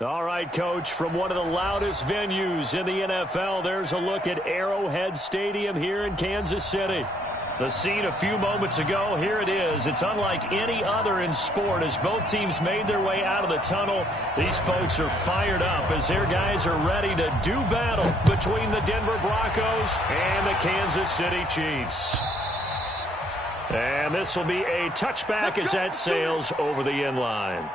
All right, Coach, from one of the loudest venues in the NFL, there's a look at Arrowhead Stadium here in Kansas City. The scene a few moments ago, here it is. It's unlike any other in sport as both teams made their way out of the tunnel. These folks are fired up as their guys are ready to do battle between the Denver Broncos and the Kansas City Chiefs. And this will be a touchback as that sails over the end line.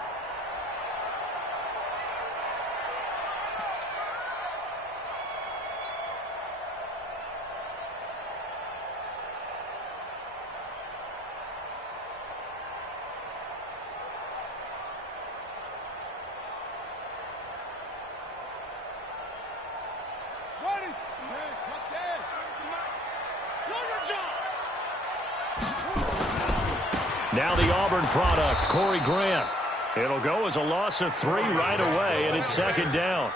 Now the Auburn product, Corey Grant. It'll go as a loss of 3 right away, and it's second down.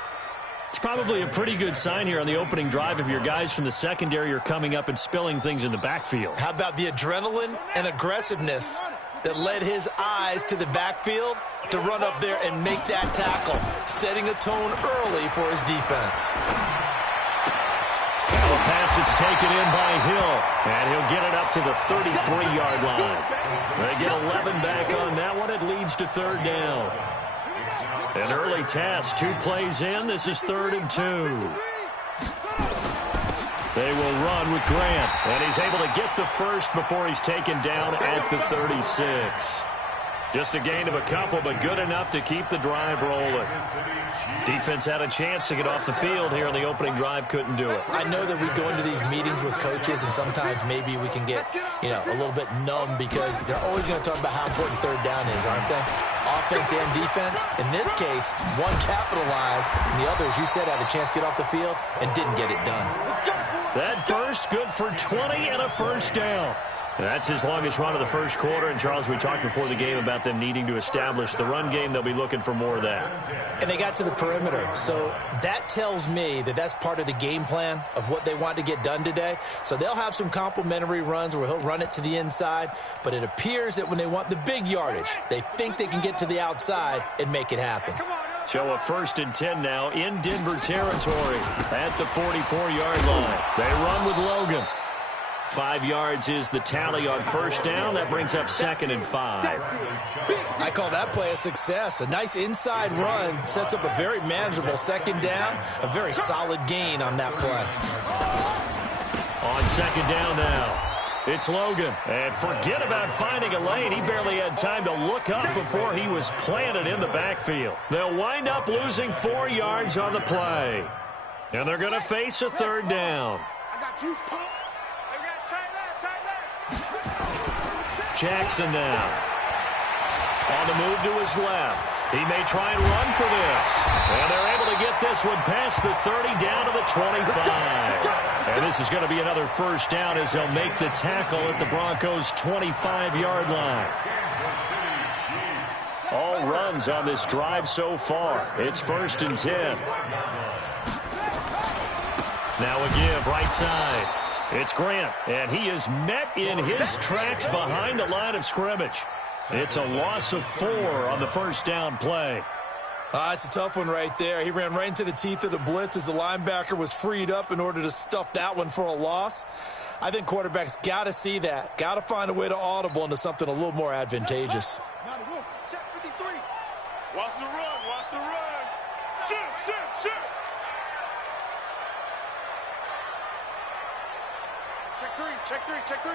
It's probably a pretty good sign here on the opening drive if your guys from the secondary are coming up and spilling things in the backfield. How about the adrenaline and aggressiveness that led his eyes to the backfield to run up there and make that tackle, setting a tone early for his defense. Now a pass that's taken in by Hill, and he'll get it up to the 33-yard line. They get 11 back on that one. It leads to third down. An early task, 2 plays in. This is 3rd and 2. They will run with Grant, and he's able to get the first before he's taken down at the 36. Just a gain of a couple, but good enough to keep the drive rolling. Defense had a chance to get off the field here on the opening drive, couldn't do it. I know that we go into these meetings with coaches, and sometimes maybe we can get, a little bit numb because they're always going to talk about how important third down is, aren't they? Offense and defense. In this case, one capitalized, and the other, as you said, had a chance to get off the field and didn't get it done. That burst good for 20 and a first down. That's his longest run of the first quarter. And, Charles, we talked before the game about them needing to establish the run game. They'll be looking for more of that. And they got to the perimeter. So that tells me that that's part of the game plan of what they want to get done today. So they'll have some complementary runs where he'll run it to the inside. But it appears that when they want the big yardage, they think they can get to the outside and make it happen. So a 1st and 10 now in Denver territory at the 44-yard line. They run with Logan. 5 yards is the tally on first down. That brings up 2nd and 5. I call that play a success. A nice inside run sets up a very manageable second down. A very solid gain on that play. On second down now, it's Logan. And forget about finding a lane. He barely had time to look up before he was planted in the backfield. They'll wind up losing 4 yards on the play. And they're going to face a third down. I got you, punk. Jackson now. On the move to his left. He may try and run for this. And they're able to get this one past the 30 down to the 25. And this is going to be another first down as they'll make the tackle at the Broncos' 25-yard line. All runs on this drive so far. It's 1st and 10. Now a give right side. It's Grant, and he is met in his tracks behind the line of scrimmage. It's a loss of 4 on the first down play. It's a tough one right there. He ran right into the teeth of the blitz as the linebacker was freed up in order to stuff that one for a loss. I think quarterbacks got to see that, got to find a way to audible into something a little more advantageous. Check 53. Watch the run, watch the run. Shoot, shoot, shoot. Check 3, check 3, check 3.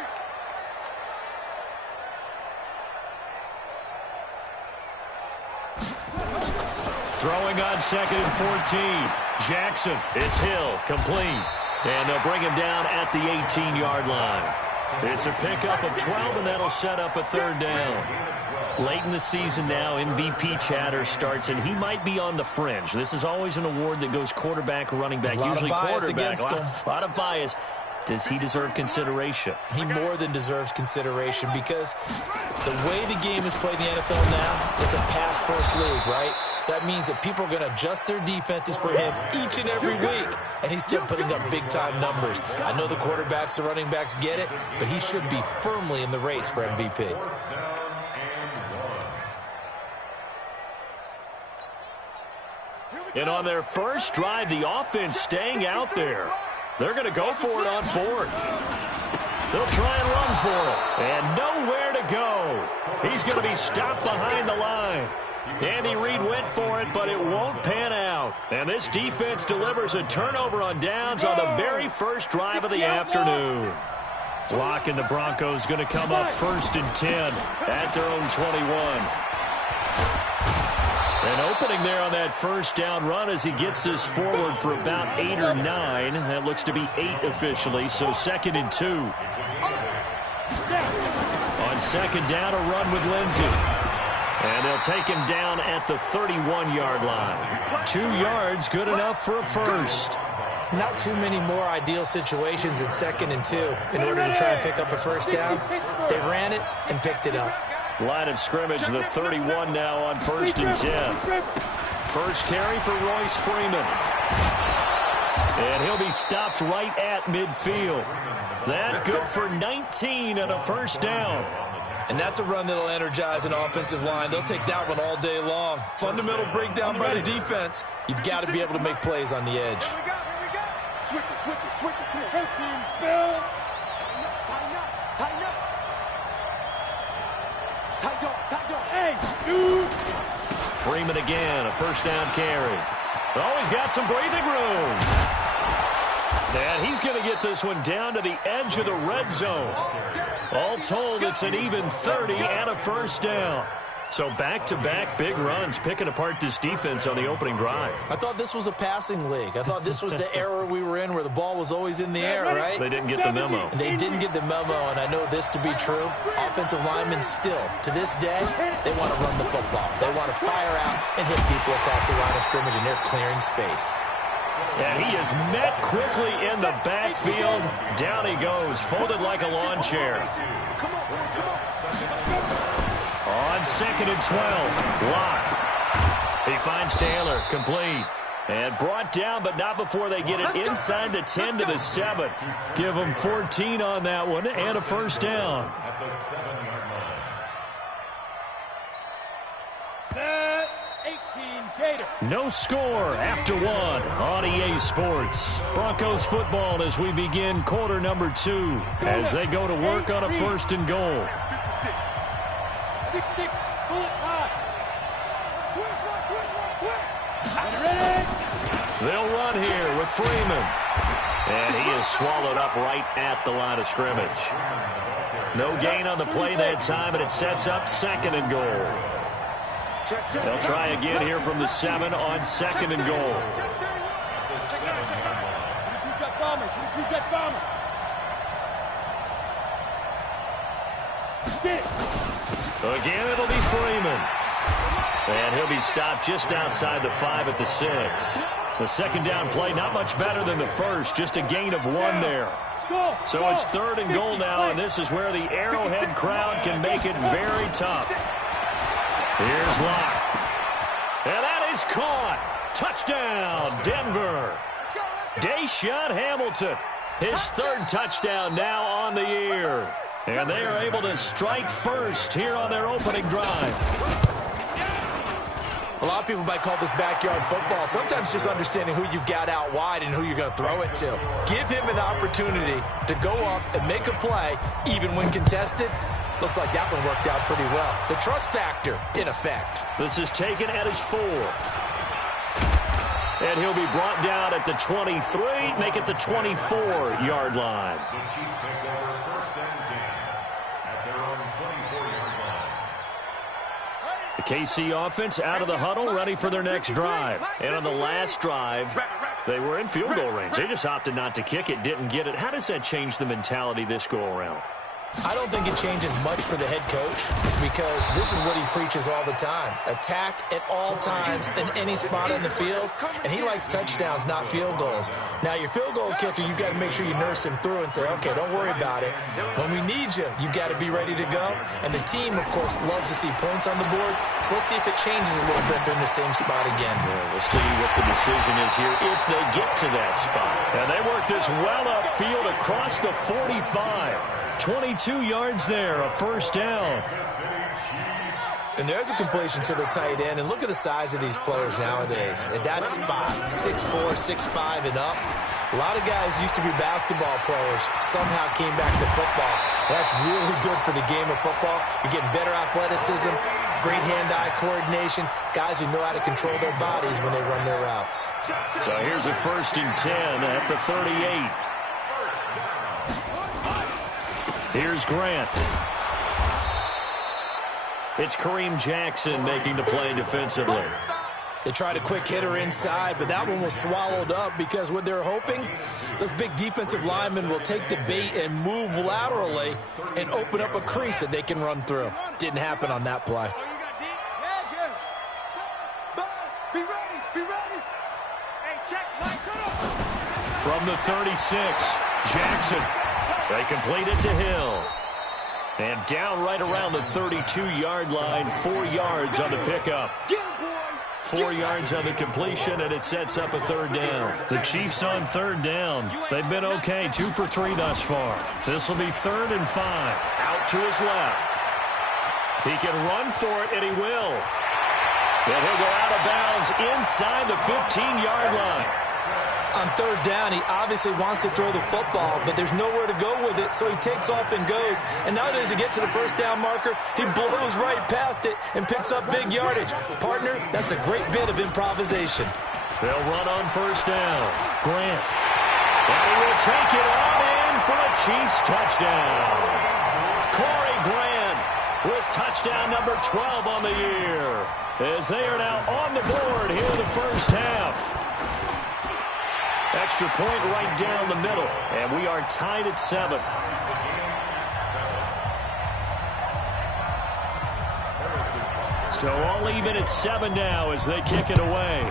Throwing on 2nd and 14. Jackson, it's Hill, complete. And they'll bring him down at the 18-yard line. It's a pickup of 12, and that'll set up a third down. Late in the season now, MVP chatter starts, and he might be on the fringe. This is always an award that goes quarterback or running back, usually quarterback. A lot of bias. Does he deserve consideration? He more than deserves consideration because the way the game is played in the NFL now, it's a pass-first league, right? So that means that people are going to adjust their defenses for him each and every week, and he's still putting up big-time numbers. I know the quarterbacks, the running backs get it, but he should be firmly in the race for MVP. And on their first drive, the offense staying out there. They're going to go for it on fourth. They'll try and run for it. And nowhere to go. He's going to be stopped behind the line. Andy Reid went for it, but it won't pan out. And this defense delivers a turnover on downs on the very first drive of the afternoon. Locke and the Broncos going to come up 1st and 10 at their own 21. And opening there on that first down run as he gets this forward for about 8 or 9. That looks to be 8 officially, so 2nd and 2. On 2nd down, a run with Lindsey. And they'll take him down at the 31-yard line. 2 yards, good enough for a first. Not too many more ideal situations in 2nd and 2 in order to try and pick up a first down. They ran it and picked it up. Line of scrimmage, the 31 now on 1st and 10. First carry for Royce Freeman. And he'll be stopped right at midfield. That good for 19 and a first down. And that's a run that'll energize an offensive line. They'll take that one all day long. Fundamental breakdown by the defense. You've got to be able to make plays on the edge. Switch it. Come on. Team spill. Tighten up. Tight dog. Hey, dude. Freeman again, a first down carry. Oh, he's got some breathing room. And he's going to get this one down to the edge of the red zone. All told, it's an even 30 and a first down. So back-to-back big runs picking apart this defense on the opening drive. I thought this was a passing league. I thought this was the era we were in where the ball was always in the air, right? They didn't get the memo. And they didn't get the memo, and I know this to be true. Offensive linemen still, to this day, they want to run the football. They want to fire out and hit people across the line of scrimmage, and they're clearing space. And he is met quickly in the backfield. Down he goes, folded like a lawn chair. On 2nd and 12, Locke. He finds Taylor, complete. And brought down, but not before they get it inside the 10 to the 7. Give them 14 on that one and a first down. At the 7-yard line. Set 18 Gator. No score after 1 on EA Sports. Broncos football as we begin quarter number 2 as they go to work on a 1st and goal. 6, bullet high. Switch. They'll run here with Freeman. And he is swallowed up right at the line of scrimmage. No gain on the play that time, and it sets up 2nd and goal. They'll try again here from the 7 on 2nd and goal. Again, it'll be Freeman. And he'll be stopped just outside the 5 at the 6. The 2nd down play, not much better than the first, just a gain of 1 there. So it's 3rd and goal now, and this is where the Arrowhead crowd can make it very tough. Here's Locke. And that is caught. Touchdown, Denver. Deshaun Hamilton, his 3rd touchdown now on the year. And they are able to strike first here on their opening drive. A lot of people might call this backyard football. Sometimes just understanding who you've got out wide and who you're going to throw it to. Give him an opportunity to go up and make a play, even when contested. Looks like that one worked out pretty well. The trust factor in effect. This is taken at his 4. And he'll be brought down at the 23, make it the 24-yard line. The Chiefs take over 1st and 10 at their own 24-yard line. The KC offense out of the huddle, ready for their next drive. And on the last drive, they were in field goal range. They just opted not to kick it, didn't get it. How does that change the mentality this go-around? I don't think it changes much for the head coach because this is what he preaches all the time. Attack at all times in any spot on the field, and he likes touchdowns, not field goals. Now, your field goal kicker, you've got to make sure you nurse him through and say, okay, don't worry about it. When we need you, you've got to be ready to go. And the team, of course, loves to see points on the board, so let's see if it changes a little bit in the same spot again. Yeah, we'll see what the decision is here if they get to that spot. And they work this well upfield across the 45. 22 yards there, a first down. And And there's a completion to the tight end. And look at the size of these players nowadays. At that spot, 6'4", 6'5", and up. A lot of guys used to be basketball players, somehow came back to football. That's really good for the game of football. You're getting better athleticism, great hand-eye coordination, guys who know how to control their bodies when they run their routes. So here's a 1st and 10 at the 38. Here's Grant. It's Kareem Jackson making the play defensively. They tried a quick hitter inside, but that one was swallowed up because what they're hoping, those big defensive linemen will take the bait and move laterally and open up a crease that they can run through. Didn't happen on that play. From the 36, Jackson. They complete it to Hill. And down right around the 32-yard line, 4 yards on the pickup. 4 yards on the completion, and it sets up a 3rd down. The Chiefs on 3rd down. They've been okay, 2 for 3 thus far. This will be 3rd and 5. Out to his left. He can run for it, and he will. And he'll go out of bounds inside the 15-yard line. On 3rd down, he obviously wants to throw the football, but there's nowhere to go with it, so he takes off and goes. And now does he get to the 1st down marker? He blows right past it and picks up big yardage. Partner, that's a great bit of improvisation. They'll run on 1st down. Grant. And he will take it on in for a Chiefs touchdown. Corey Grant with touchdown number 12 on the year, as they are now on the board here in the 1st half. Extra point right down the middle, and we are tied at 7. So all even at 7 now as they kick it away.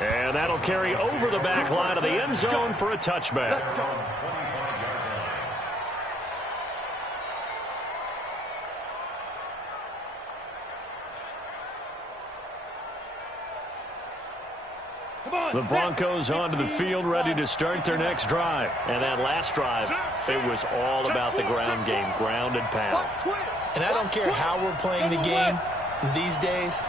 And that'll carry over the back line of the end zone for a touchback. The Broncos onto the field, ready to start their next drive. And that last drive, it was all about the ground game, ground and pound. And I don't care how we're playing the game these days,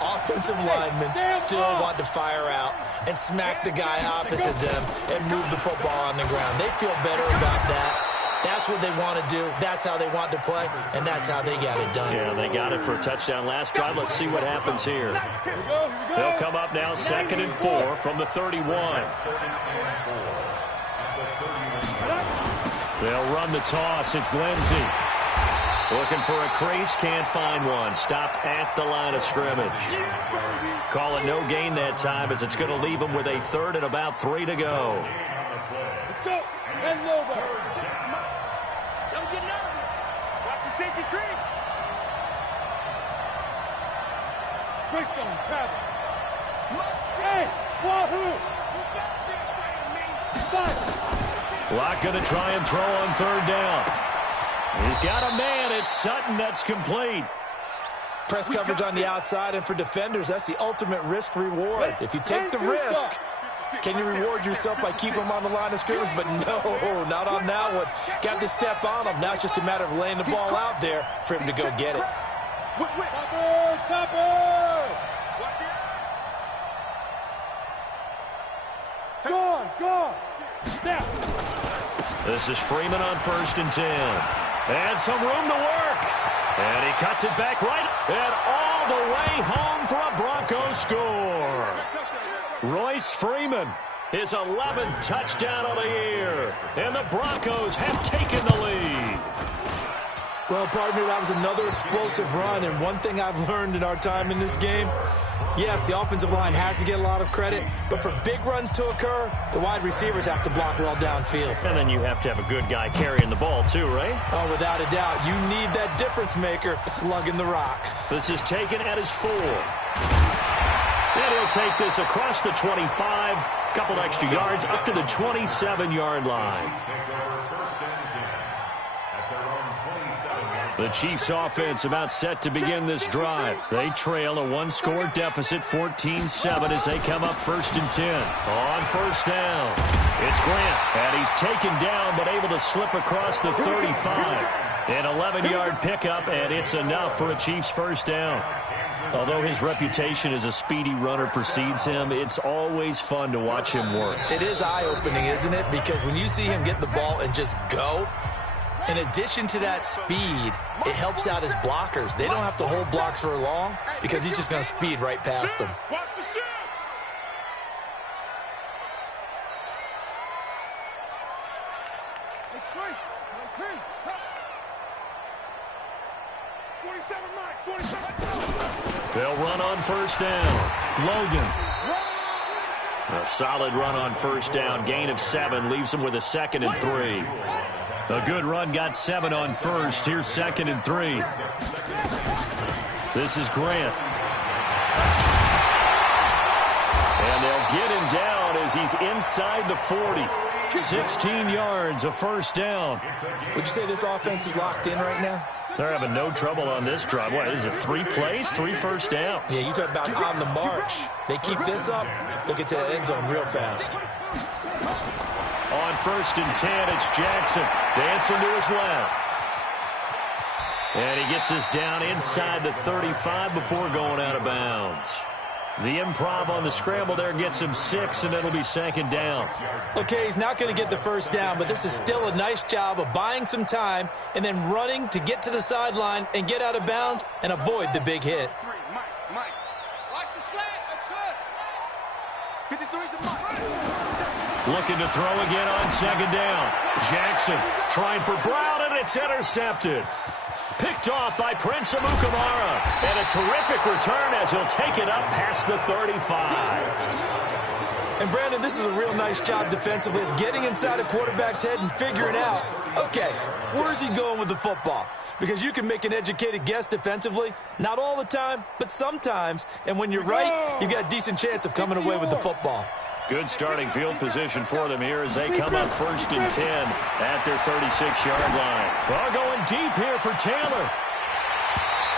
offensive linemen still want to fire out and smack the guy opposite them and move the football on the ground. They feel better about that. That's what they want to do. That's how they want to play, and that's how they got it done. Yeah, they got it for a touchdown last drive. Let's see what happens here. They'll come up now 2nd and 4 from the 31. They'll run the toss. It's Lindsey. Looking for a crease, can't find one. Stopped at the line of scrimmage. Call it no gain that time, as it's going to leave them with a 3rd and about 3 to go. Let's go. Hands over. Don't get nervous. Watch the safety creep. Greystone, travel. Hey, wahoo! Locke going to try and throw on 3rd down. He's got a man. It's Sutton. That's complete. Press coverage on the outside, and for defenders, that's the ultimate risk-reward. If you take the risk, can you reward yourself by keeping them on the line of scrimmage? But no, not on that one. Got to step on them. Now it's just a matter of laying the ball out there for him to go get it. Topper! Go! Now. This is Freeman on 1st and 10. And some room to work. And he cuts it back right and all the way home for a Broncos score. Royce Freeman, his 11th touchdown of the year. And the Broncos have taken the lead. Well, partner, that was another explosive run. And one thing I've learned in our time in this game, yes, the offensive line has to get a lot of credit, but for big runs to occur, the wide receivers have to block well downfield. And then you have to have a good guy carrying the ball too, right? Oh, without a doubt. You need that difference maker lugging the rock. This is taken at his 4. And he'll take this across the 25, couple extra yards up to the 27-yard line. The Chiefs offense about set to begin this drive. They trail a one-score deficit, 14-7, as they come up 1st and 10. On first down, it's Grant, and he's taken down but able to slip across the 35. An 11-yard pickup, and it's enough for a Chiefs first down. Although his reputation as a speedy runner precedes him, it's always fun to watch him work. It is eye-opening, isn't it? Because when you see him get the ball and just go, in addition to that speed, it helps out his blockers. They don't have to hold blocks for long because he's just going to speed right past them. Watch the shot. It's free. 47, Mike. 47. They'll run on first down. Logan. A solid run on first down. Gain of 7 leaves him with a 2nd and 3. A good run got 7 on first. Here's 2nd and 3. This is Grant. And they'll get him down as he's inside the 40. 16 yards, a first down. Would you say this offense is locked in right now? They're having no trouble on this drive. What, is it 3 plays, 3 first downs? Yeah, you talk about on the march. They keep this up, they'll get to the end zone real fast. On 1st and 10, it's Jackson dancing to his left. And he gets us down inside the 35 before going out of bounds. The improv on the scramble there gets him 6, and it'll be 2nd down. Okay, he's not going to get the first down, but this is still a nice job of buying some time and then running to get to the sideline and get out of bounds and avoid the big hit. Mike. Watch the slant. That's it. 53's the Mike. Looking to throw again on 2nd down. Jackson trying for Brown, and it's intercepted. Picked off by Prince Amukamara. And a terrific return as he'll take it up past the 35. And, Brandon, this is a real nice job defensively of getting inside a quarterback's head and figuring out, okay, where's he going with the football? Because you can make an educated guess defensively, not all the time, but sometimes. And when you're right, you've got a decent chance of coming away with the football. Good starting field position for them here as they come up 1st and 10 at their 36-yard line. Well, going deep here for Taylor.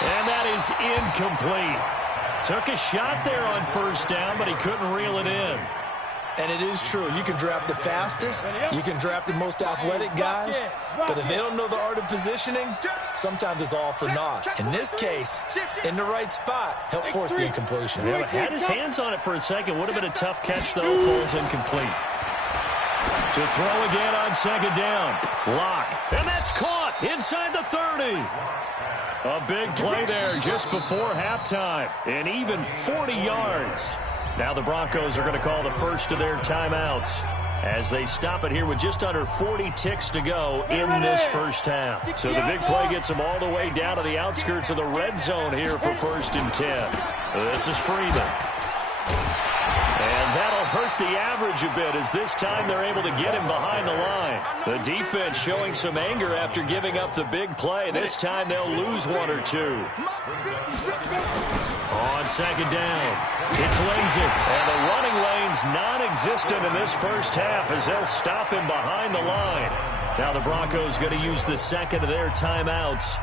And that is incomplete. Took a shot there on first down, but he couldn't reel it in. And it is true. You can draft the fastest. You can draft the most athletic guys. But if they don't know the art of positioning, sometimes it's all for naught. In this case, in the right spot, help force the incompletion. Yeah, had his hands on it for a second. Would have been a tough catch, though. Falls incomplete. To throw again on 2nd down. Lock. And that's caught inside the 30. A big play there just before halftime. And even 40 yards. Now the Broncos are going to call the first of their timeouts as they stop it here with just under 40 ticks to go in this first half. So the big play gets them all the way down to the outskirts of the red zone here for 1st and 10. This is Freeman. And that'll hurt the average a bit as this time they're able to get him behind the line. The defense showing some anger after giving up the big play. This time they'll lose 1 or 2. On 2nd down, it's Lindsey. And the running lane's non-existent in this first half as they'll stop him behind the line. Now the Broncos going to use the 2nd of their timeouts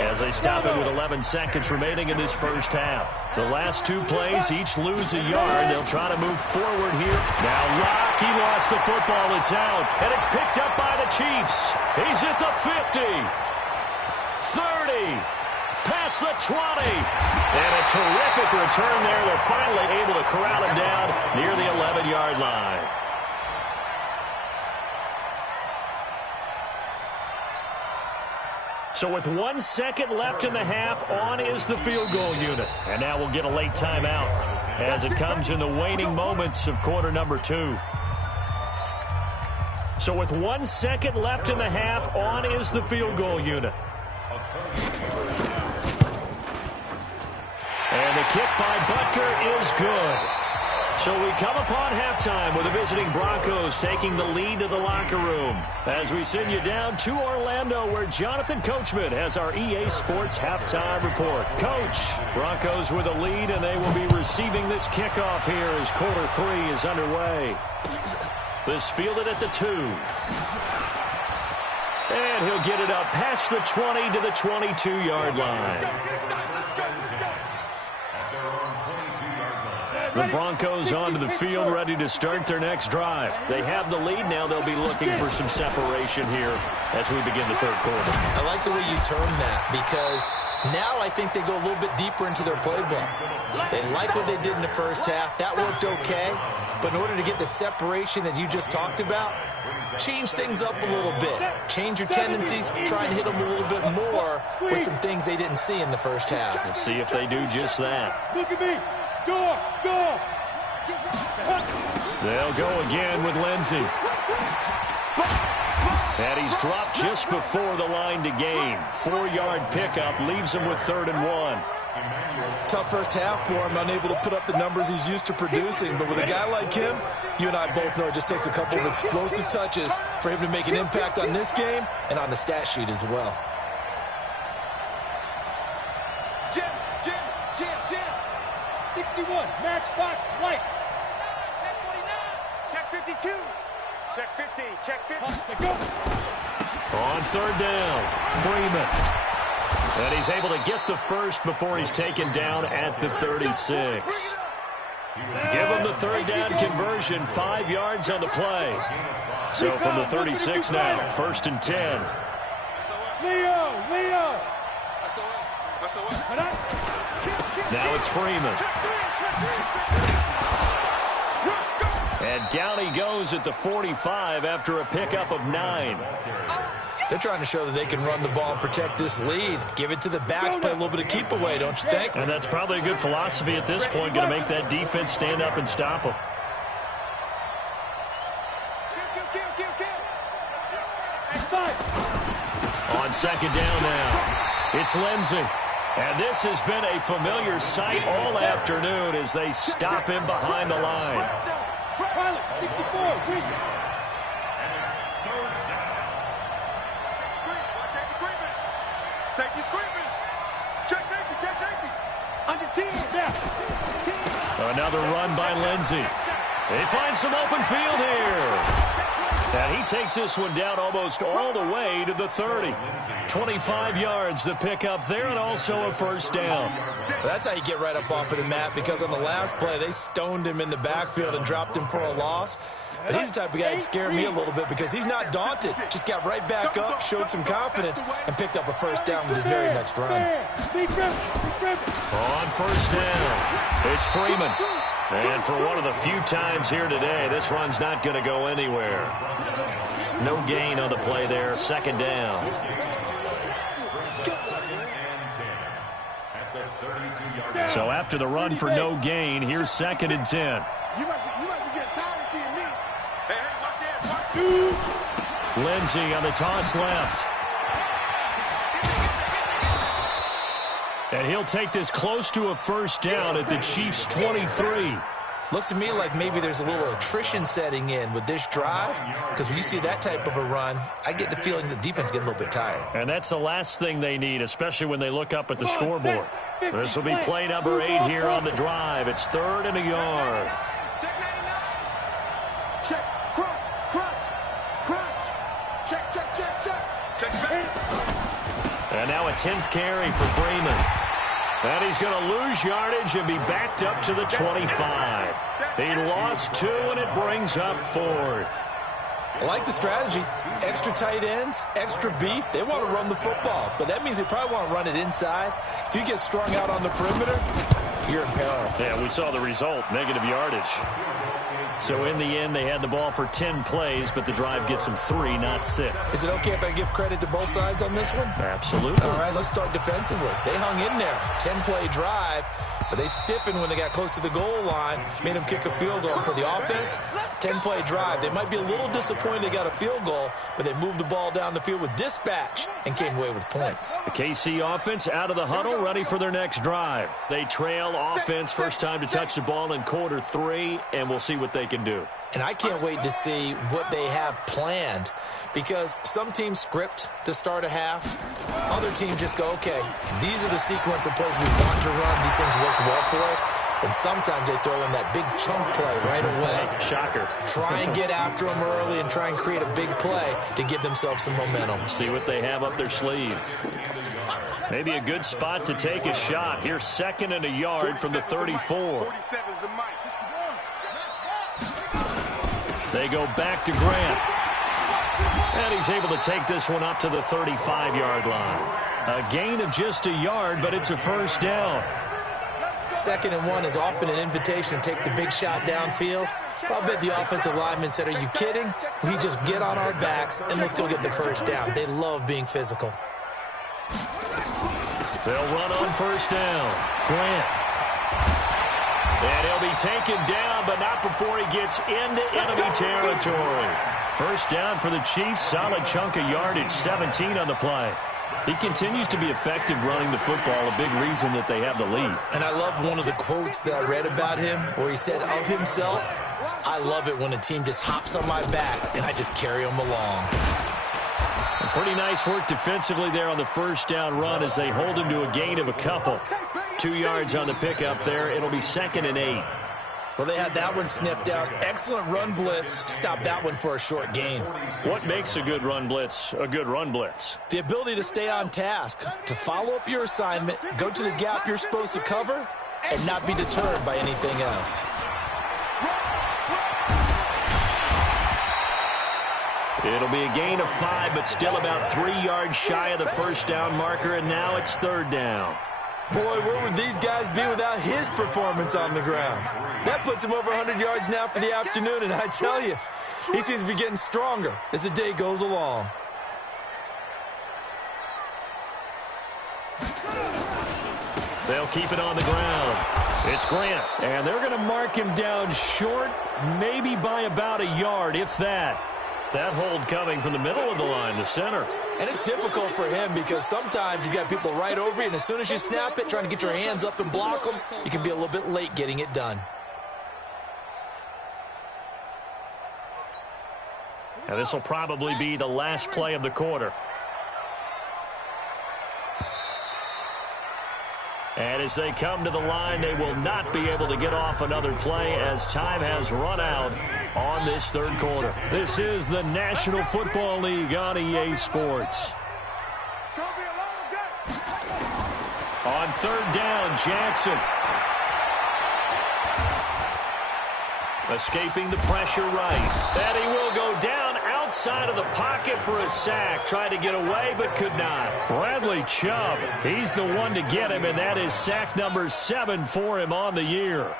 as they stop it with 11 seconds remaining in this first half. The last 2 plays, each lose a yard. They'll try to move forward here. Now Locke, he lost the football. It's out, and it's picked up by the Chiefs. He's at the 50, 30, past the 20. And a terrific return there. They're finally able to corral him down near the 11-yard line. So with 1 second left in the half, on is the field goal unit. And now we'll get a late timeout as it comes in the waning moments of quarter number 2. So with 1 second left in the half, on is the field goal unit. And the kick by Butker is good. So we come upon halftime with the visiting Broncos taking the lead to the locker room as we send you down to Orlando where Jonathan Coachman has our EA Sports halftime report. Coach, Broncos with a lead and they will be receiving this kickoff here as quarter 3 is underway. This fielded at the 2. And he'll get it up past the 20 to the 22-yard line. The Broncos onto the field, ready to start their next drive. They have the lead now. They'll be looking for some separation here as we begin the third quarter. I like the way you term that, because now I think they go a little bit deeper into their playbook. They like what they did in the first half. That worked okay. But in order to get the separation that you just talked about, change things up a little bit. Change your tendencies. Try and hit them a little bit more with some things they didn't see in the first half. We'll see if they do just that. Look at me. Go. They'll go again with Lindsey. And he's dropped just before the line to gain. 4-yard pickup leaves him with 3rd and 1. Tough first half for him, unable to put up the numbers he's used to producing. But with a guy like him, you and I both know it just takes a couple of explosive touches for him to make an impact on this game and on the stat sheet as well. Jim. 61, matchbox lights. Check 49. Check 52. Check 50. Check 50. Go. On 3rd down, Freeman. And he's able to get the first before he's taken down at the 36. Give him the 3rd down conversion, 5 yards on the play. So from the 36 now, 1st and 10. Leo. Now it's Freeman. And down he goes at the 45 after a pickup of 9. They're trying to show that they can run the ball and protect this lead. Give it to the backs, play a little bit of keep away, don't you think? And that's probably a good philosophy at this point, going to make that defense stand up and stop them. On 2nd down now, it's Lindsey. And this has been a familiar sight all afternoon as they stop him behind the line. Pilot, 64, Freeman. Safety's creeping. Check safety. Under 10, yeah. Another run by Lindsey. They find some open field here. And he takes this one down almost all the way to the 30. 25 yards the pick up there, and also a 1st down. Well, that's how you get right up off of the mat, because on the last play, they stoned him in the backfield and dropped him for a loss. But he's the type of guy that scared me a little bit because he's not daunted. Just got right back up, showed some confidence, and picked up a 1st down with his very next run. On 1st down, it's Freeman. And for one of the few times here today, this run's not going to go anywhere. No gain on the play there, 2nd down. So after the run for no gain, here's 2nd and 10. You must be getting tired of seeing me. Hey, watch it. Lindsey on the toss left. And he'll take this close to a 1st down at the Chiefs' 23. Looks to me like maybe there's a little attrition setting in with this drive, because when you see that type of a run, I get the feeling the defense getting a little bit tired. And that's the last thing they need, especially when they look up at the scoreboard. This will be play number 8 here on the drive. It's 3rd and a yard. Check 99. Check. Crunch. Check. And now a 10th carry for Freeman. And he's going to lose yardage and be backed up to the 25. He lost 2, and it brings up 4th. I like the strategy. Extra tight ends, extra beef. They want to run the football, but that means they probably want to run it inside. If you get strung out on the perimeter, you're in peril. Yeah, we saw the result, negative yardage. So in the end, they had the ball for 10 plays, but the drive gets them 3, not 6. Is it okay if I give credit to both sides on this one? Absolutely. All right, let's start defensively. They hung in there. 10-play drive, but they stiffened when they got close to the goal line, made them kick a field goal. For the offense, 10-play drive. They might be a little disappointed they got a field goal, but they moved the ball down the field with dispatch and came away with points. The KC offense out of the huddle, ready for their next drive. They trail offense, first time to touch the ball in quarter 3, and we'll see what they can do. And I can't wait to see what they have planned, because some teams script to start a half. Other teams just go, okay, these are the sequence of plays we want to run. These things worked well for us. And sometimes they throw in that big chunk play right away. Shocker. Try and get after them early and try and create a big play to give themselves some momentum. See what they have up their sleeve. Maybe a good spot to take a shot. Here's 2nd and a yard from the 34. They go back to Grant. And he's able to take this one up to the 35-yard line. A gain of just a yard, but it's a first down. 2nd and 1 is often an invitation to take the big shot downfield. I'll bet the offensive lineman said, are you kidding? We just get on our backs and let's go get the first down. They love being physical. They'll run on first down. Grant. And he'll be taken down, but not before he gets into enemy territory. First down for the Chiefs. Solid chunk of yardage, 17 on the play. He continues to be effective running the football, a big reason that they have the lead. And I love one of the quotes that I read about him where he said of himself, I love it when a team just hops on my back and I just carry them along. Pretty nice work defensively there on the first down run as they hold him to a gain of a couple. 2 yards on the pickup there. It'll be 2nd and 8. Well, they had that one sniffed out. Excellent run blitz. Stop that one for a short gain. What makes a good run blitz a good run blitz? The ability to stay on task, to follow up your assignment, go to the gap you're supposed to cover, and not be deterred by anything else. It'll be a gain of 5, but still about 3 yards shy of the first down marker, and now it's 3rd down. Boy, where would these guys be without his performance on the ground? That puts him over 100 yards now for the afternoon, and I tell you, he seems to be getting stronger as the day goes along. They'll keep it on the ground. It's Grant, and they're going to mark him down short, maybe by about a yard, if that. That hold coming from the middle of the line, the center. And it's difficult for him because sometimes you've got people right over you, and as soon as you snap it, trying to get your hands up and block them, you can be a little bit late getting it done. And this will probably be the last play of the quarter. And as they come to the line, they will not be able to get off another play as time has run out on this 3rd quarter. This is the National Football League on EA Sports. It's going to be a long day. On 3rd down, Jackson. Escaping the pressure right. And he will go down outside of the pocket for a sack. Tried to get away, but could not. Bradley Chubb, he's the one to get him, and that is sack number 7 for him on the year.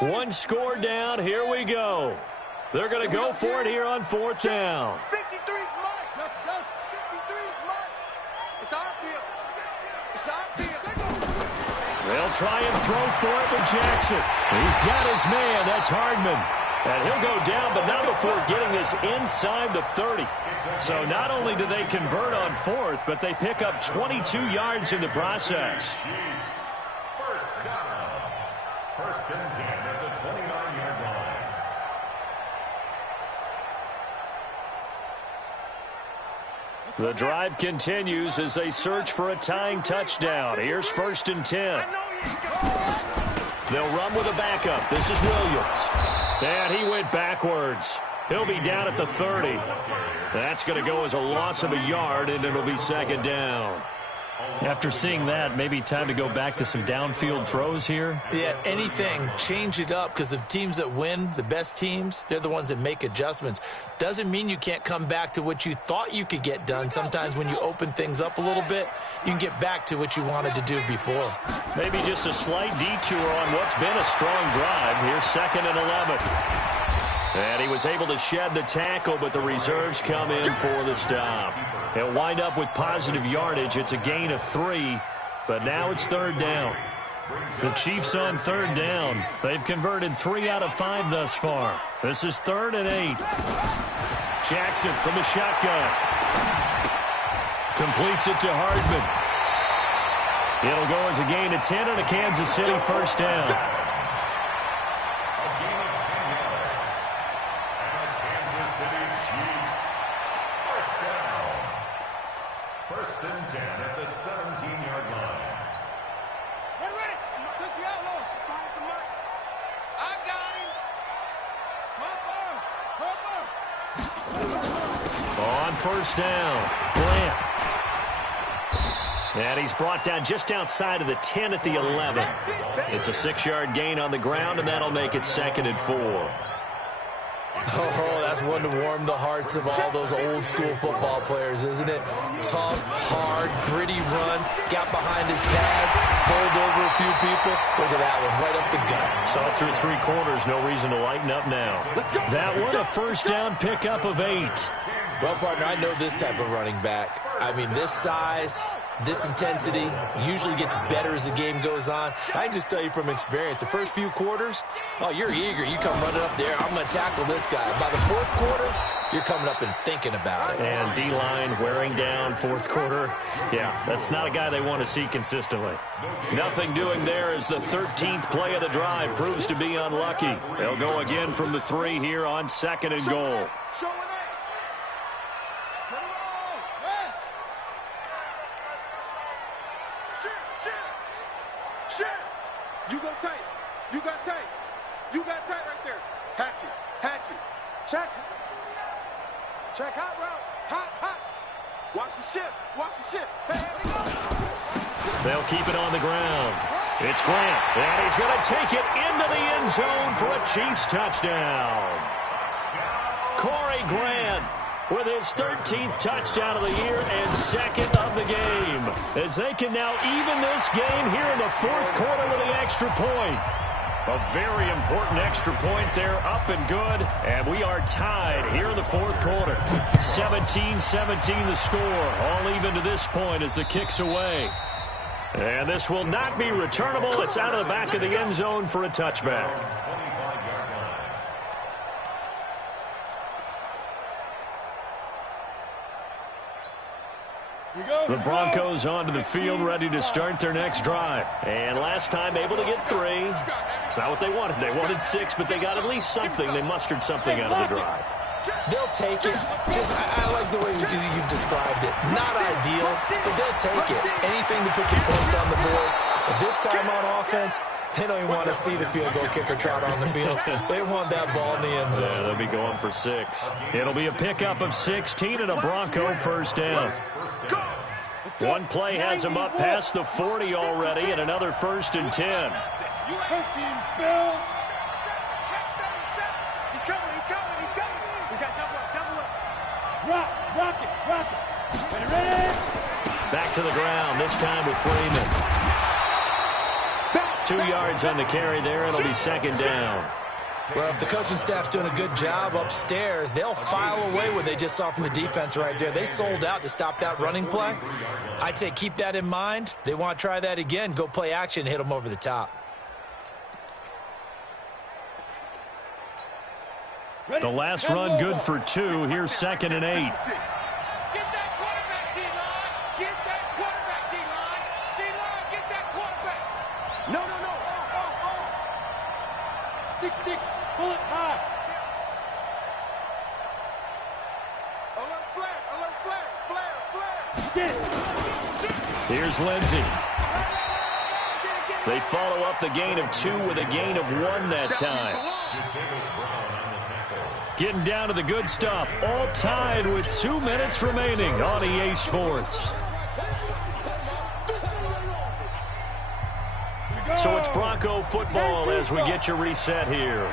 One score down. Here we go. They're going to go for it here on 4th down. 53's mine. 53's mine. It's our field. It's our field. They'll try and throw for it with Jackson. He's got his man. That's Hardman. And he'll go down, but not before getting this inside the 30. So not only do they convert on 4th, but they pick up 22 yards in the process. First down. 1st and 10 at the 29-yard line. The drive continues as they search for a tying touchdown. Here's 1st and 10. They'll run with a backup. This is Williams. And he went backwards. He'll be down at the 30. That's going to go as a loss of a yard, and it'll be 2nd down. After seeing that, maybe time to go back to some downfield throws here. Yeah, anything. Change it up because the teams that win, the best teams, they're the ones that make adjustments. Doesn't mean you can't come back to what you thought you could get done. Sometimes when you open things up a little bit, you can get back to what you wanted to do before. Maybe just a slight detour on what's been a strong drive. Here's 2nd and 11. And he was able to shed the tackle, but the reserves come in for the stop. He'll wind up with positive yardage. It's a gain of 3, but now it's 3rd down. The Chiefs on 3rd down. They've converted 3 out of 5 thus far. This is 3rd and 8. Jackson from the shotgun. Completes it to Hardman. It'll go as a gain of 10 and a Kansas City first down. A gain of 10 yards. And a Kansas City Chiefs first down. First and 10 at the 17-yard line. Ready. Touch the outlaw. Start the mark. I got him. On first down, Grant. And he's brought down just outside of the 10 at the 11. It's a 6-yard gain on the ground, and that'll make it 2nd and 4. Oh, that's one to warm the hearts of all those old-school football players, isn't it? Tough, hard, gritty run, got behind his pads, bowled over a few people. Look at that one, right up the gut. Saw it through 3 quarters, no reason to lighten up now. That one, a first down pickup of 8. Well, partner, I know this type of running back. I mean, this size, this intensity usually gets better as the game goes on. I can just tell you from experience, the first few quarters, oh, you're eager. You come running up there, I'm going to tackle this guy. By the 4th quarter, you're coming up and thinking about it. And D-line wearing down 4th quarter. Yeah, that's not a guy they want to see consistently. Nothing doing there as the 13th play of the drive proves to be unlucky. They'll go again from the 3 here on 2nd and goal. You got tight right there. Hatchet. Check hot route. Hot. Watch the ship. Hey, They'll keep it on the ground. It's Grant, and he's going to take it into the end zone for a Chiefs touchdown. Corey Grant with his 13th touchdown of the year and 2nd of the game, as they can now even this game here in the 4th quarter with the extra point. A very important extra point there, up and good, and we are tied here in the 4th quarter. 17-17 the score, all even to this point as the kick's away. And this will not be returnable. It's out of the back of the end zone for a touchback. The Broncos onto the field, ready to start their next drive. And last time able to get 3. It's not what they wanted. They wanted 6, but they got at least something. They mustered something out of the drive. They'll take it. I like the way you described it. Not ideal, but they'll take it. Anything to put some points on the board. But this time on offense, they don't even want to see the field goal kicker trot on the field. They want that ball in the end zone. Yeah, they'll be going for 6. It'll be a pickup of 16 and a Bronco first down. One play has him up past the 40 already, and another 1st and 10. He's coming. We got double up. Rock it. Ready. Back to the ground, this time with Freeman. 2 yards on the carry there. It'll be 2nd down. Well, if the coaching staff's doing a good job upstairs, they'll file away what they just saw from the defense right there. They sold out to stop that running play. I'd say keep that in mind. They want to try that again. Go play action, hit them over the top. The last run good for 2. Here's 2nd and 8. Get that quarterback, D-line. Get that quarterback, D-line. D-line, get that quarterback. No. 6-6, pull it high. Alert flare. Here's Lindsey. They follow up the gain of 2 with a gain of 1 that time. Getting down to the good stuff. All tied with 2 minutes remaining on EA Sports. So it's Bronco football as we get your reset here.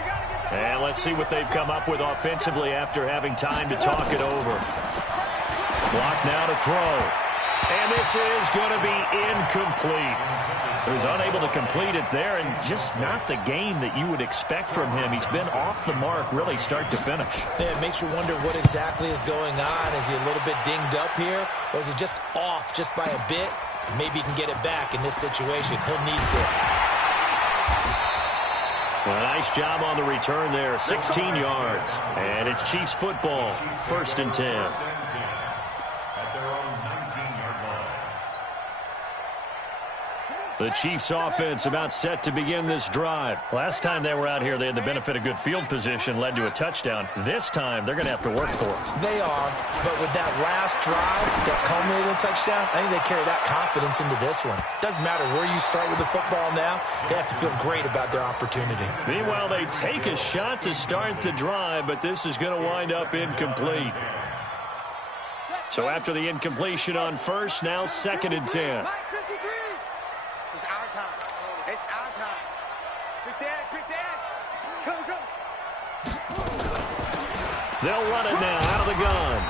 And let's see what they've come up with offensively after having time to talk it over. Block now to throw. And this is going to be incomplete. So he's unable to complete it there, and just not the game that you would expect from him. He's been off the mark really start to finish. Yeah, it makes you wonder what exactly is going on. Is he a little bit dinged up here, or is he just off just by a bit? Maybe he can get it back in this situation. He'll need to. Well, nice job on the return there. 16 yards. And it's Chiefs football. 1st and 10. At their own 19-yard line. The Chiefs offense about set to begin this drive. Last time they were out here, they had the benefit of good field position, led to a touchdown. This time, they're going to have to work for it. They are, but with that last drive that culminated in a touchdown, I think they carry that confidence into this one. Doesn't matter where you start with the football now, they have to feel great about their opportunity. Meanwhile, they take a shot to start the drive, but this is going to wind up incomplete. So after the incompletion on first, now 2nd and 10. It's our time. It's our time. Quick dash. Go. They'll run it now out of the gun.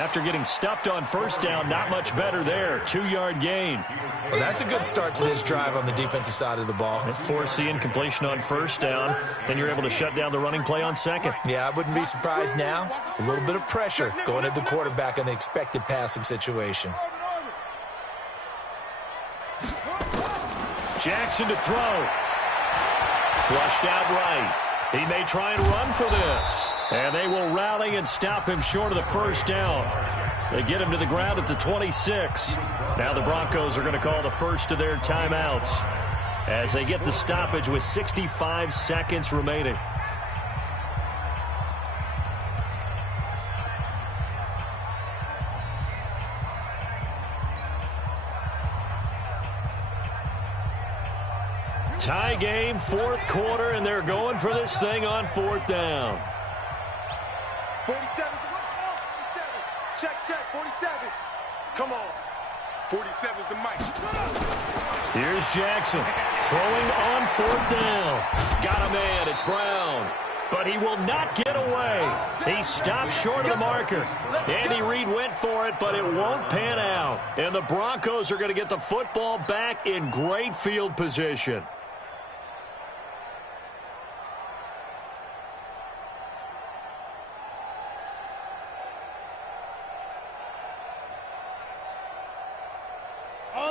After getting stuffed on first down, not much better there. 2-yard gain. Well, that's a good start to this drive on the defensive side of the ball. Force the incompletion on first down. Then you're able to shut down the running play on second. Yeah, I wouldn't be surprised now. A little bit of pressure going at the quarterback in the expected passing situation. Jackson to throw. Flushed out right. He may try and run for this. And they will rally and stop him short of the first down. They get him to the ground at the 26. Now the Broncos are going to call the first of their timeouts as they get the stoppage with 65 seconds remaining. Tie game, 4th quarter, and they're going for this thing on 4th down. 47. Check. 47. Come on. 47's the mic. Here's Jackson throwing on 4th down. Got a man. It's Brown. But he will not get away. He stopped short of the marker. Andy Reid went for it, but it won't pan out. And the Broncos are going to get the football back in great field position.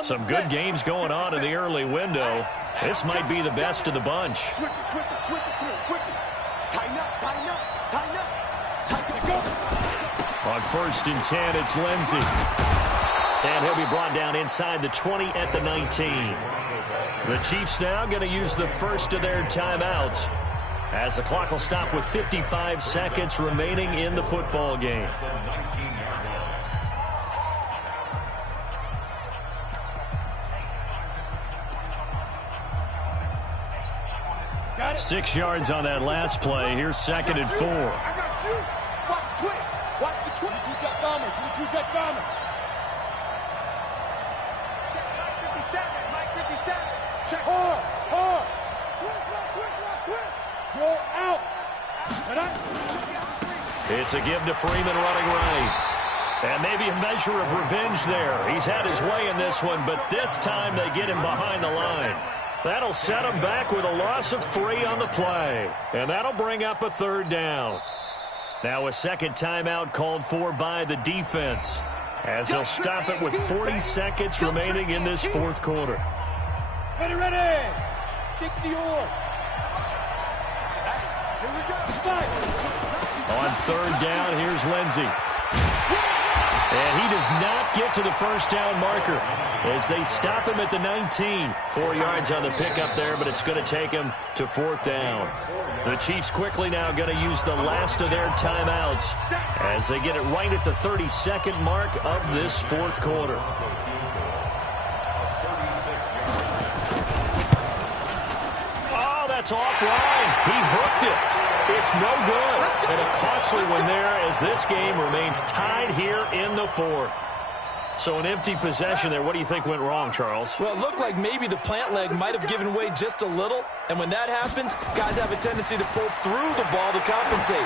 Some good games going on in the early window. This might be the best of the bunch. Switch it. Tighten up. Go. On 1st and 10, it's Lindsey. And he'll be brought down inside the 20 at the 19. The Chiefs now going to use the first of their timeouts as the clock will stop with 55 seconds remaining in the football game. Got it. 6 yards on that last play. Here's 2nd and 4. I got you. Watch the twist. You got Dahmer. Check Mike 57. Check hard. Switch. Roll out. It's a give to Freeman running right. And maybe a measure of revenge there. He's had his way in this one, but this time they get him behind the line. That'll set him back with a loss of 3 on the play. And that'll bring up a 3rd down. Now a second timeout called for by the defense as they'll stop it with 40 seconds remaining in this 4th quarter. Ready. 60 or. Here we go. On 3rd down, here's Lindsey. And he does not get to the first down marker as they stop him at the 19. 4 yards on the pickup there, but it's going to take him to 4th down. The Chiefs quickly now going to use the last of their timeouts as they get it right at the 32nd mark of this 4th quarter. Oh, that's offline. He hooked it. It's no good. And a costly one there as this game remains tied here in the 4th. So an empty possession there. What do you think went wrong, Charles? Well, it looked like maybe the plant leg might have given way just a little. And when that happens, guys have a tendency to pull through the ball to compensate.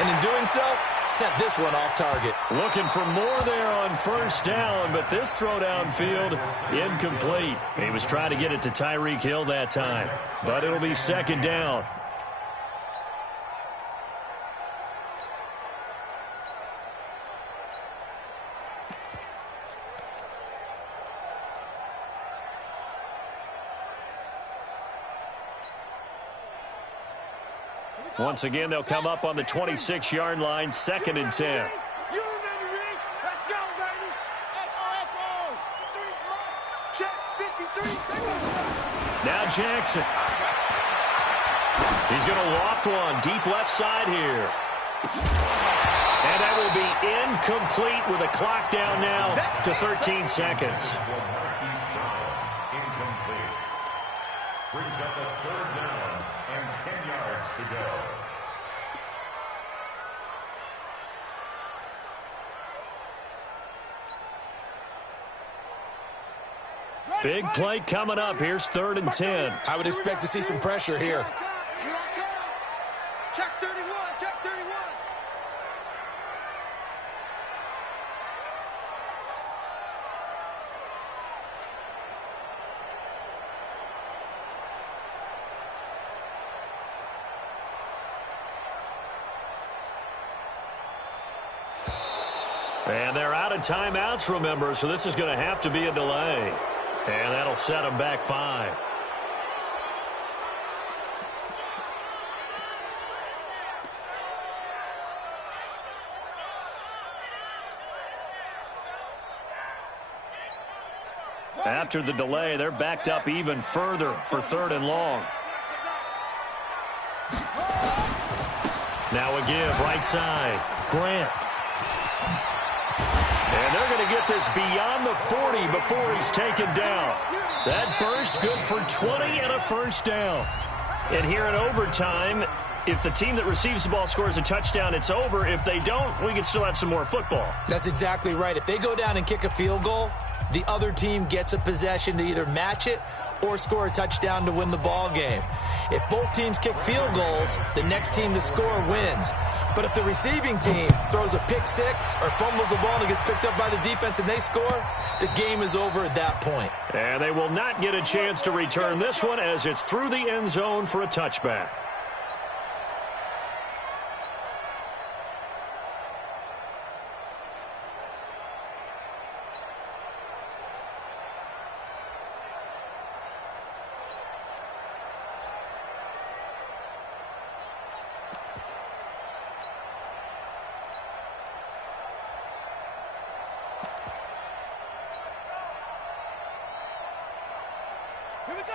And in doing so, sent this one off target. Looking for more there on first down, but this throw downfield incomplete. He was trying to get it to Tyreek Hill that time. But it'll be 2nd down. Once again, they'll come up on the 26-yard line, 2nd and 10. You remember me. Let's go, baby. Echo. Check 53. Now Jackson. He's going to loft one deep left side here. And that will be incomplete with a clock down now to 13 seconds. Incomplete. Brings up a 3rd down and 10 yards to go. Big play coming up. Here's 3rd and 10. I would expect to see some pressure here. Check 31, check 31. And they're out of timeouts, remember, so this is going to have to be a delay. And that'll set them back 5. After the delay, they're backed up even further for 3rd and long. Now a give, right side. Grant. And they're going to get this beyond the 40 before he's taken down. That burst good for 20 and a 1st down. And here in overtime, if the team that receives the ball scores a touchdown, it's over. If they don't, we can still have some more football. That's exactly right. If they go down and kick a field goal, the other team gets a possession to either match it or score a touchdown to win the ball game. If both teams kick field goals, the next team to score wins. But if the receiving team throws a pick 6 or fumbles the ball and it gets picked up by the defense and they score, the game is over at that point. And they will not get a chance to return this one as it's through the end zone for a touchback.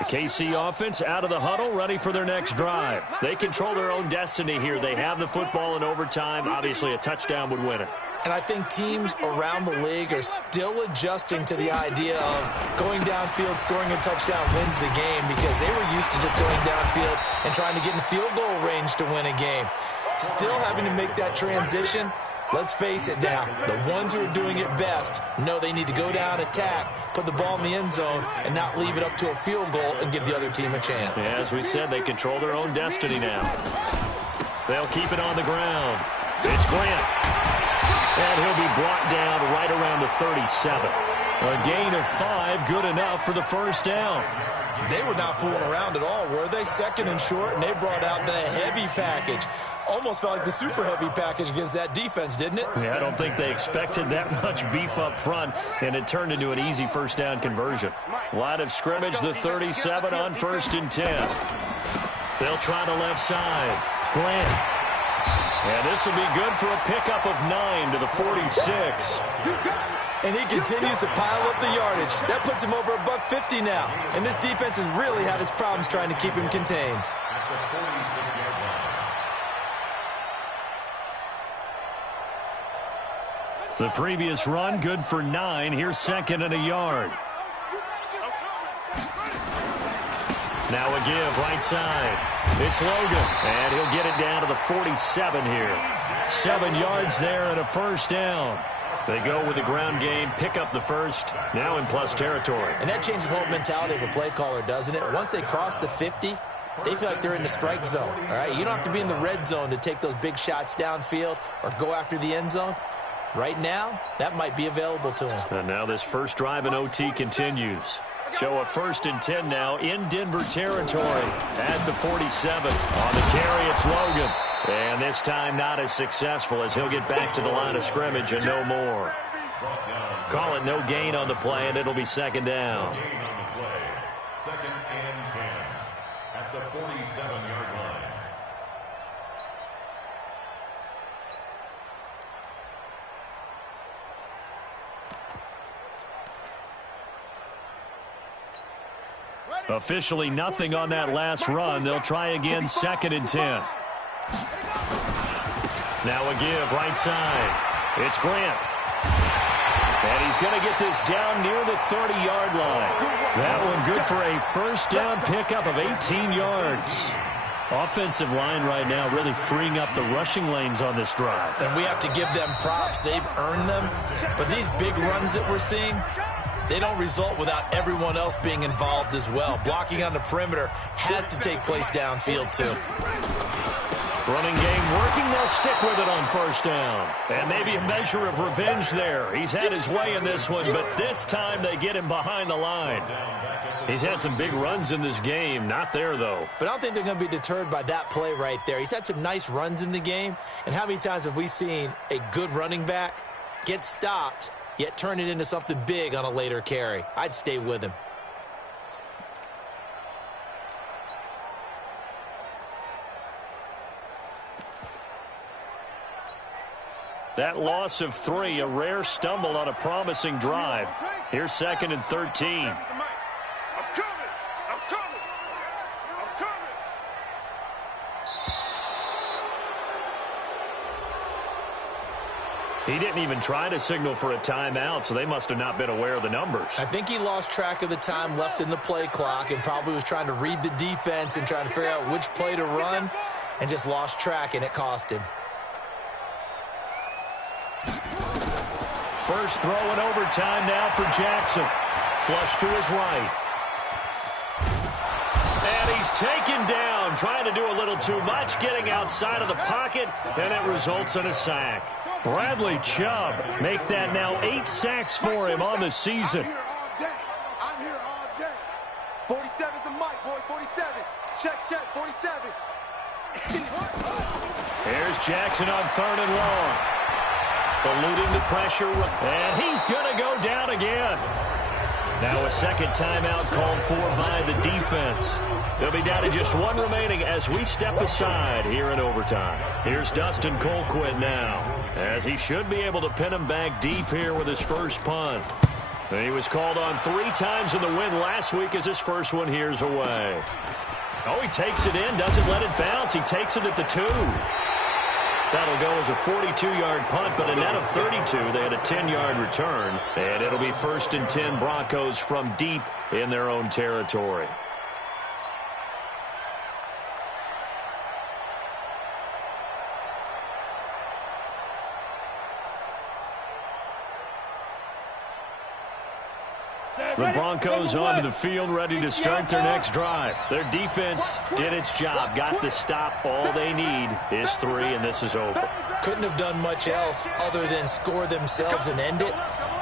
KC offense out of the huddle, ready for their next drive. They control their own destiny here. They have the football in overtime. Obviously, a touchdown would win it. And I think teams around the league are still adjusting to the idea of going downfield, scoring a touchdown wins the game, because they were used to just going downfield and trying to get in field goal range to win a game. Still having to make that transition. Let's face it now, the ones who are doing it best know they need to go down, attack, put the ball in the end zone, and not leave it up to a field goal and give the other team a chance. Yeah, as we said, they control their own destiny now. They'll keep it on the ground. It's Grant. And he'll be brought down right around the 37. A gain of 5, good enough for the 1st down. They were not fooling around at all, were they? 2nd and short, and they brought out the heavy package. Almost felt like the super heavy package against that defense, didn't it? Yeah, I don't think they expected that much beef up front, and it turned into an easy 1st down conversion. Line of scrimmage, the 37 on 1st and 10. They'll try the left side. Grant. And this will be good for a pickup of 9 to the 46. And he continues to pile up the yardage. That puts him over $150 now. And this defense has really had its problems trying to keep him contained. At the 46-yard line. The previous run, good for 9. Here's 2nd and a yard. Now a give, right side. It's Logan, and he'll get it down to the 47 here. 7 yards there and a 1st down. They go with the ground game, pick up the 1st, now in plus territory. And that changes the whole mentality of a play caller, doesn't it? Once they cross the 50, they feel like they're in the strike zone, all right? You don't have to be in the red zone to take those big shots downfield or go after the end zone. Right now, that might be available to them. And now this first drive in OT continues. Show a 1st and 10 now in Denver territory at the 47. On the carry, it's Logan. And this time not as successful as he'll get back to the line of scrimmage and no more. Call it no gain on the play, and it'll be 2nd down. Gain on the play. 2nd and 10 at the 47-yard line. Officially nothing on that last run. They'll try again, 2nd and 10. Now a give, right side. It's Grant. And he's going to get this down near the 30-yard line. That one good for a first down pickup of 18 yards. Offensive line right now really freeing up the rushing lanes on this drive. And we have to give them props. They've earned them. But these big runs that we're seeing, they don't result without everyone else being involved as well. Blocking on the perimeter has to take place downfield too. Running game working. They'll stick with it on first down. And maybe a measure of revenge there. He's had his way in this one, but this time they get him behind the line. He's had some big runs in this game. Not there, though. But I don't think they're going to be deterred by that play right there. He's had some nice runs in the game. And how many times have we seen a good running back get stopped, yet turn it into something big on a later carry? I'd stay with him. That loss of 3, a rare stumble on a promising drive. Here's 2nd and 13. He didn't even try to signal for a timeout, so they must have not been aware of the numbers. I think he lost track of the time left in the play clock and probably was trying to read the defense and trying to figure out which play to run and just lost track, and it cost him. First throw in overtime now for Jackson. Flush to his right. And he's taken down, trying to do a little too much, getting outside of the pocket, and it results in a sack. Bradley Chubb make that now 8 sacks for him on the season. I'm here all day. 47's the mic, boy. 47. Check, 47. Here's Jackson on 3rd and long. Eluding the pressure, and he's going to go down again. Now a second timeout called for by the defense. They'll be down to just 1 remaining as we step aside here in overtime. Here's Dustin Colquitt now, as he should be able to pin him back deep here with his first punt. And he was called on 3 times in the win last week as his first one here's away. Oh, he takes it in, doesn't let it bounce. He takes it at the 2. That'll go as a 42-yard punt, but a net of 32. They had a 10-yard return, and it'll be 1st and 10 Broncos from deep in their own territory. The Broncos onto the field, ready to start their next drive. Their defense did its job, got the stop. All they need is 3, and this is over. Couldn't have done much else other than score themselves and end it.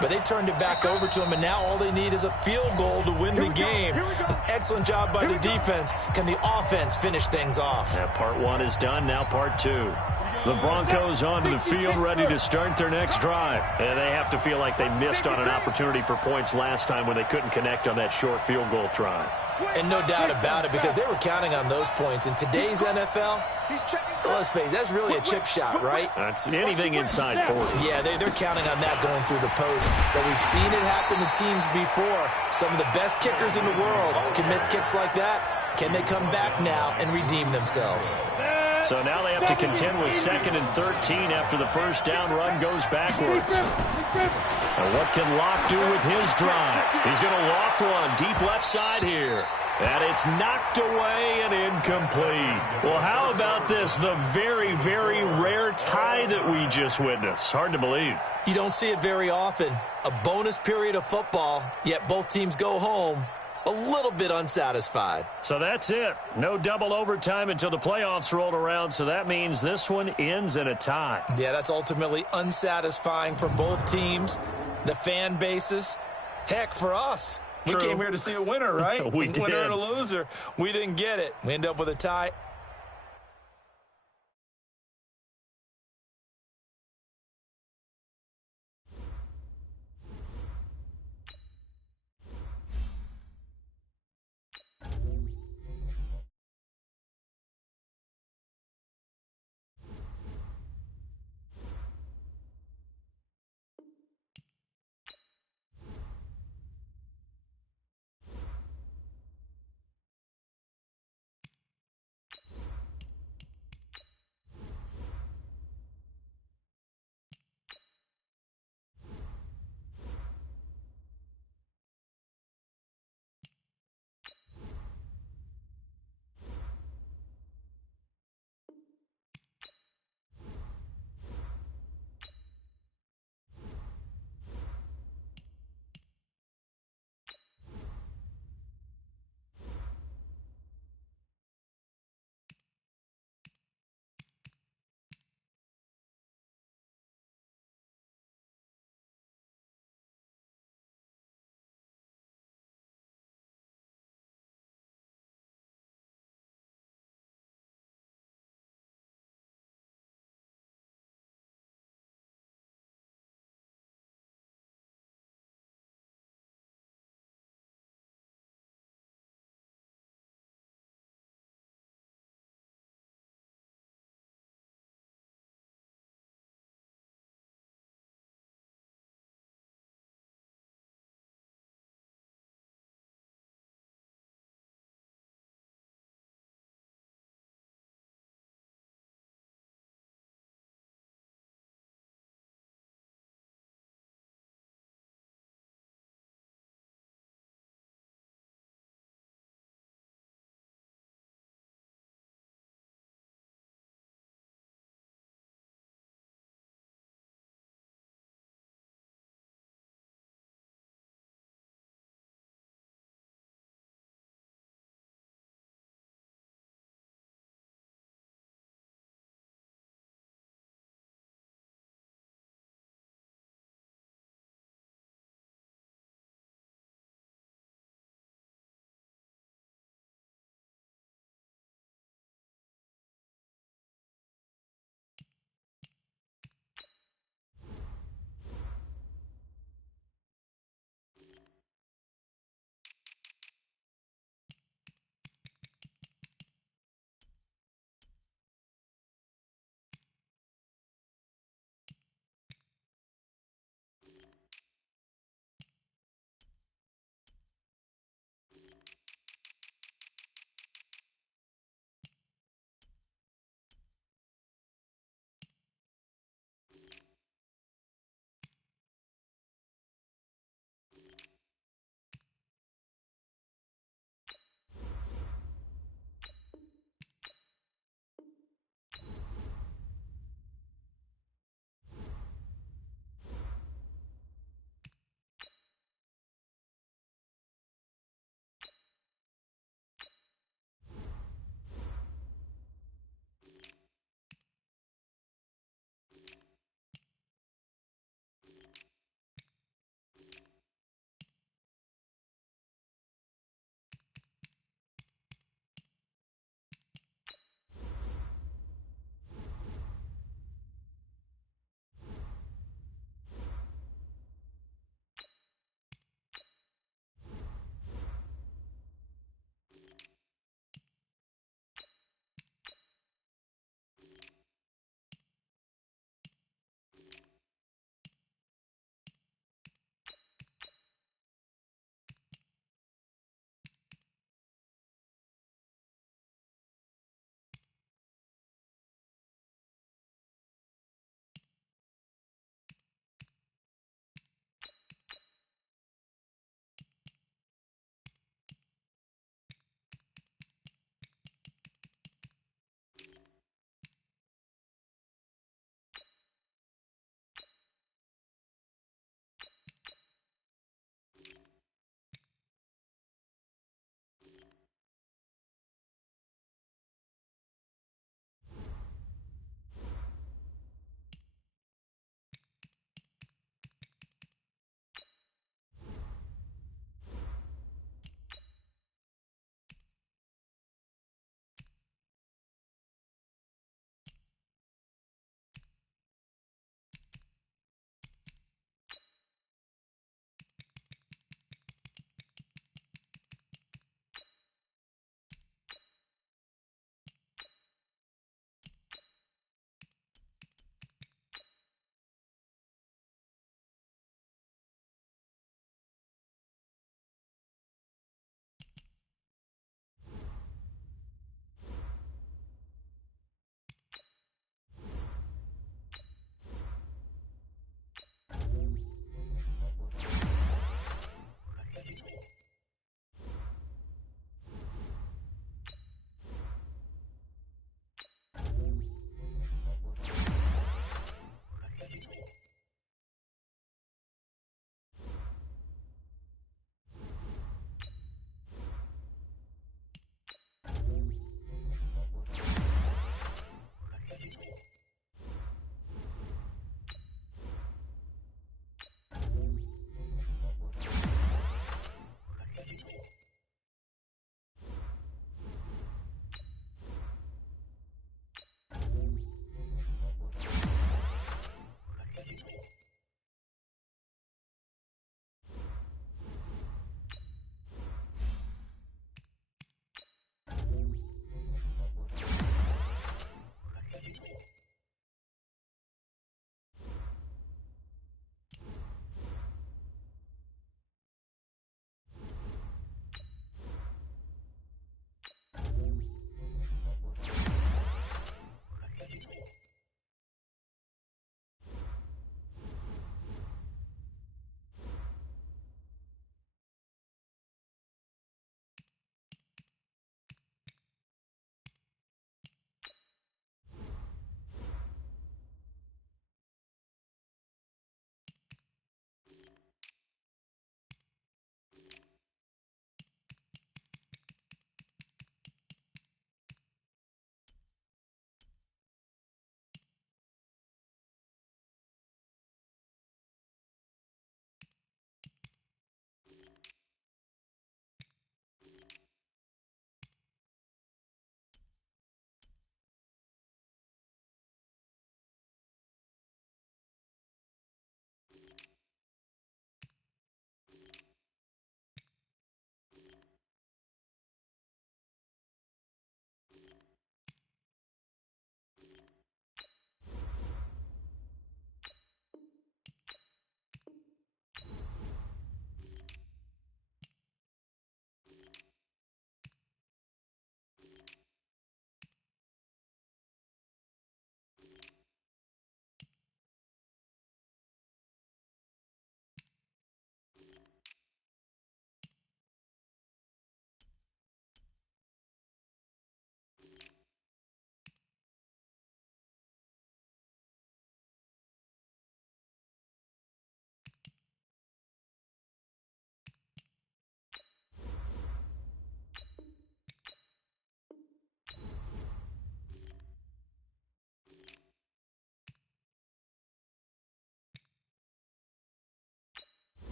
But they turned it back over to them, and now all they need is a field goal to win the game. An excellent job by the defense. Can the offense finish things off? Yeah, part 1 is done, now part 2. The Broncos onto the field, ready to start their next drive. And they have to feel like they missed on an opportunity for points last time when they couldn't connect on that short field goal try. And no doubt about it, because they were counting on those points. In today's NFL, let's face it, that's really a chip shot, right? That's anything inside 40. Yeah, they're counting on that going through the post. But we've seen it happen to teams before. Some of the best kickers in the world can miss kicks like that. Can they come back now and redeem themselves? So now they have to contend with 2nd and 13 after the first down run goes backwards. And what can Locke do with his drive? He's going to loft one deep left side here. And it's knocked away and incomplete. Well, how about this? The very, very rare tie that we just witnessed. Hard to believe. You don't see it very often. A bonus period of football, yet both teams go home a little bit unsatisfied. So that's it. No double overtime until the playoffs rolled around, so that means this one ends in a tie. Yeah, that's ultimately unsatisfying for both teams, the fan bases. Heck, for us. True. We came here to see a winner, right? We did. Winner and a loser. We didn't get it. We end up with a tie.